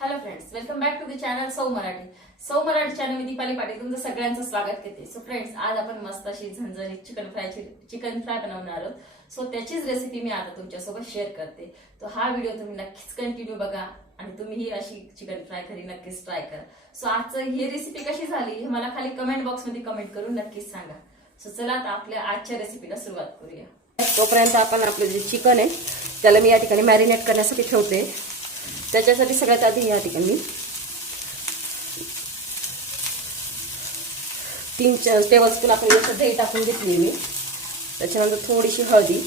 Hello friends, welcome back to the channel Sau Marathi. Sau Marathi channel मी दीपाली पाटील तुमचं सगळ्यांचं स्वागत करते. सो फ्रेंड्स, आज आपण मस्त अशी झणझणीत चिकन फ्राय बनवणार आहोत. सो त्याचीच रेसिपी मी आता तुमच्यासोबत शेअर करते. तो हा व्हिडिओ तुम्ही नक्कीच कंटिन्यू बघा आणि तुम्हीही अशी चिकन फ्राय घरी नक्कीच ट्राय करा. सो आजचं ही रेसिपी कशी झाली हे मला खाली कमेंट बॉक्समध्ये कमेंट करून नक्कीच सांगा. सो चला आता आपल्या आजच्या रेसिपीला सुरुवात करूया. तोपर्यंत आपण आपलं जे चिकन आहे त्याला मी या ठिकाणी मॅरिनेट करण्यासाठी ठेवते. त्याच्यासाठी सगळ्यात आधी या ठिकाणी 3 टेबलस्पून आपण याच्यात दही टाकून घेतली मी. त्याच्यानंतर थोडीशी हळदी,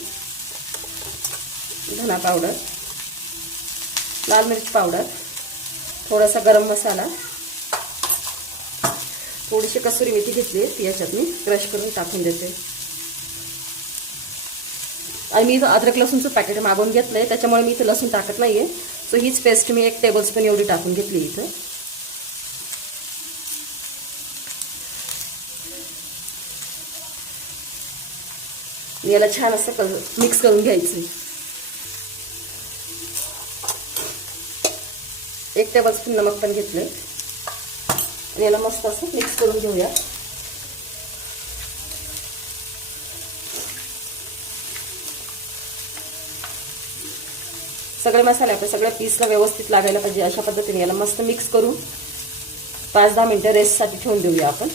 धना पावडर, लाल मिरच पावडर, थोडासा गरम मसाला, थोडीशी कसुरी मेथी घेतली ती याच्यात मी क्रश करून टाकून देते. आणि मी इथं अद्रक लसूणचं पॅकेट मागवून घेतलंय, त्याच्यामुळे मी इथं लसूण टाकत नाहीये. सो हीच पेस्ट मी 1 टेबलस्पून एवढी टाकून घेतली इथं. याला छान असं मिक्स करून घ्यायचं. 1 टेबलस्पून नमक पण घेतलंय आणि याला मस्त असं मिक्स करून घेऊया. सगळे मसाले आपल्या सगळ्या पीसला व्यवस्थित लागायला पाहिजे अशा पद्धतीने याला मस्त मिक्स करून 5-10 मिनिटं रेस्टसाठी ठेवून देऊया आपण.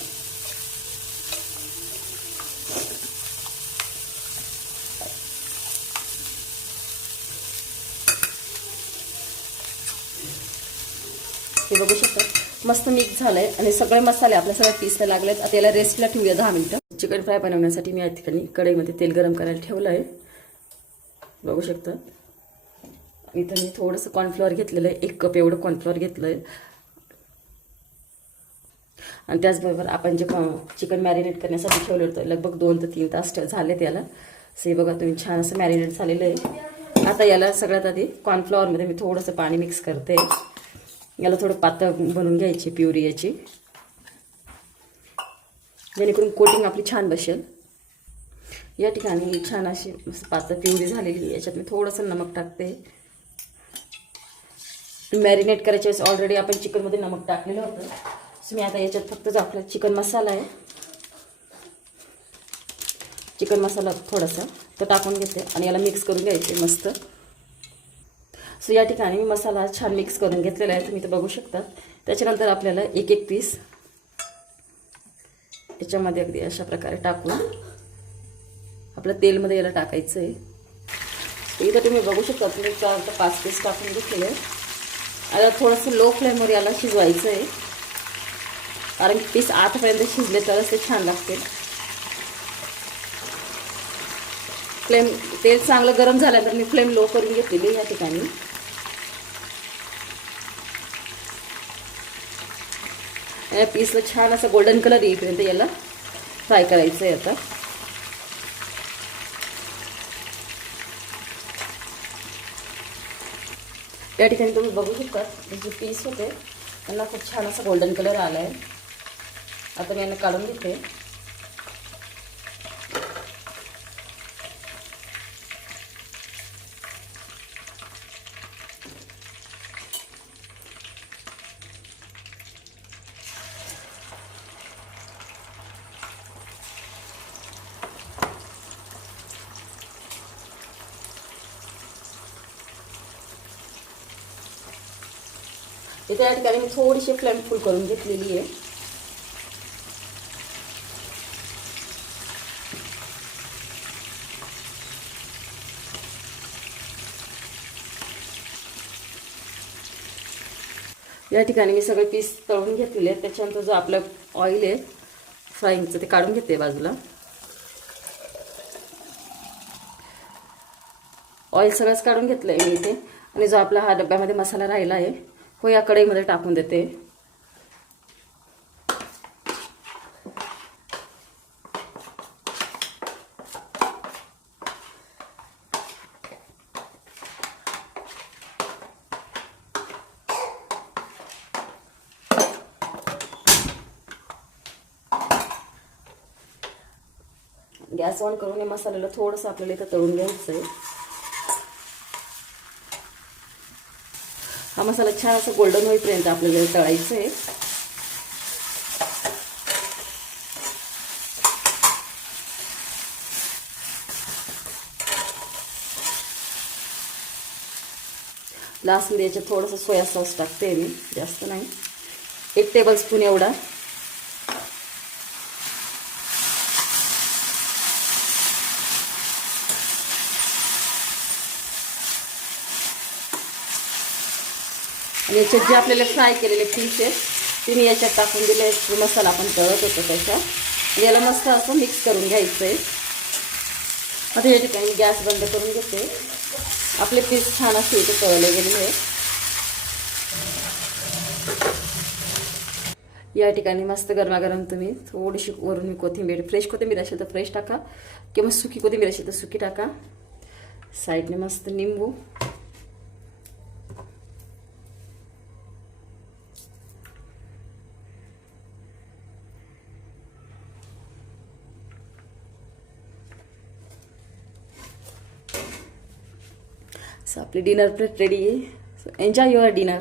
हे बघू शकता मस्त मिक्स झालंय आणि सगळे मसाले आपल्या सगळ्या पीसला लागलेत. आता याला रेस्टला ठेवूया 10 मिनिटं. चिकन फ्राय बनवण्यासाठी मी या ठिकाणी कढईमध्ये तेल गरम करायला ठेवलं आहे. बघू शकता इथं मी थोडंसं कॉर्नफ्लॉवर घेतलेलं आहे. 1 कप एवढं कॉर्नफ्लॉवर घेतलं आहे. आणि त्याचबरोबर आपण जे चिकन मॅरिनेट करण्यासाठी ठेवलं होतं लगभग 2 ते 3 तास झाले त्याला. हे बघा तुम्ही छान असं मॅरिनेट झालेलं आहे. आता याला सगळ्यात आधी कॉर्नफ्लॉवरमध्ये मी थोडंसं पाणी मिक्स करते. याला थोडं पातळ बनवून घ्यायची प्युरी याची, जेणेकरून कोटिंग आपली छान बसेल. या ठिकाणी छान अशी पातळ प्युरी झालेली. याच्यात मी थोडंसं नमक टाकते. मॅरिनेट करायच्या वेळेस ऑलरेडी आपण चिकनमध्ये नमक टाकलेलं होतं. सो मी आता याच्यात फक्त जो आपला चिकन मसाला आहे, चिकन मसाला थोडासा तो टाकून घेते आणि याला मिक्स करून घ्यायचे मस्त. सो या ठिकाणी मी मसाला छान मिक्स करून घेतलेला आहे, तुम्ही इथं बघू शकता. त्याच्यानंतर आपल्याला एक पीस याच्यामध्ये अगदी अशा प्रकारे टाकून आपल्या तेलमध्ये याला टाकायचं आहे. इथं तुम्ही बघू शकता तुम्ही 4 ते 5 पीस टाकून घेतलेले आहे. आता थोडंसं लो फ्लेमवर याला शिजवायचं आहे, कारण पीस आतपर्यंत शिजले तरच ते छान लागतील. तेल चांगलं गरम झाल्यानंतर मी फ्लेम लो करून घेतलेली या ठिकाणी. या पीसला छान असं गोल्डन कलर येईपर्यंत याला फ्राय करायचं आहे. आता या ठिकाणी तुम्ही बघू शकता जे पीस होते त्यांना खूप छान असा गोल्डन कलर आला आहे. आता मी यांना काढून घेते. इथे या ठिकाणी मी थोडीशी फ्लेम फुल करून घेतलेली आहे. या ठिकाणी मी सगळे पीस तळून घेतलेले आहेत. त्याच्यानंतर जो आपलं ऑइल आहे फ्राईंगचं ते काढून घेते बाजूला. ऑइल सगळंच काढून घेतलं आहे मी इथे. आणि जो आपला हा डब्यामध्ये मसाला राहिला आहे हो या कढईमध्ये टाकून देते. गॅस ऑन करून या मसाल्याला थोडंसं आपल्याला इथं तळून घ्यायचं आहे. हा मसाला छान असं गोल्डन होईपर्यंत आपल्याला तळायचं आहे. लास्टमध्ये याच्यात थोडंसं सोया सॉस टाकते मी, जास्त नाही, 1 टेबलस्पून एवढा. आणि याच्यात जे आपल्याला फ्राय केलेले पीस आहेत ते मी याच्यात टाकून दिले. मसाला आपण तळत होतो त्याच्यात. याला मस्त असं मिक्स करून घ्यायचं आहे. आता या ठिकाणी गॅस बंद करून घेते. आपले पीस छान असे इथे तळले गेलेले आहेत. या ठिकाणी मस्त गरमागरम तुम्ही थोडीशी वरून कोथिंबीर, फ्रेश कोथिंबीर असेल तर फ्रेश टाका किंवा सुकी कोथिंबीर असेल तर सुकी टाका. साईडने मस्त निंबू, सो आपली डिनर प्लेट रेडी आहे. So enjoy your dinner.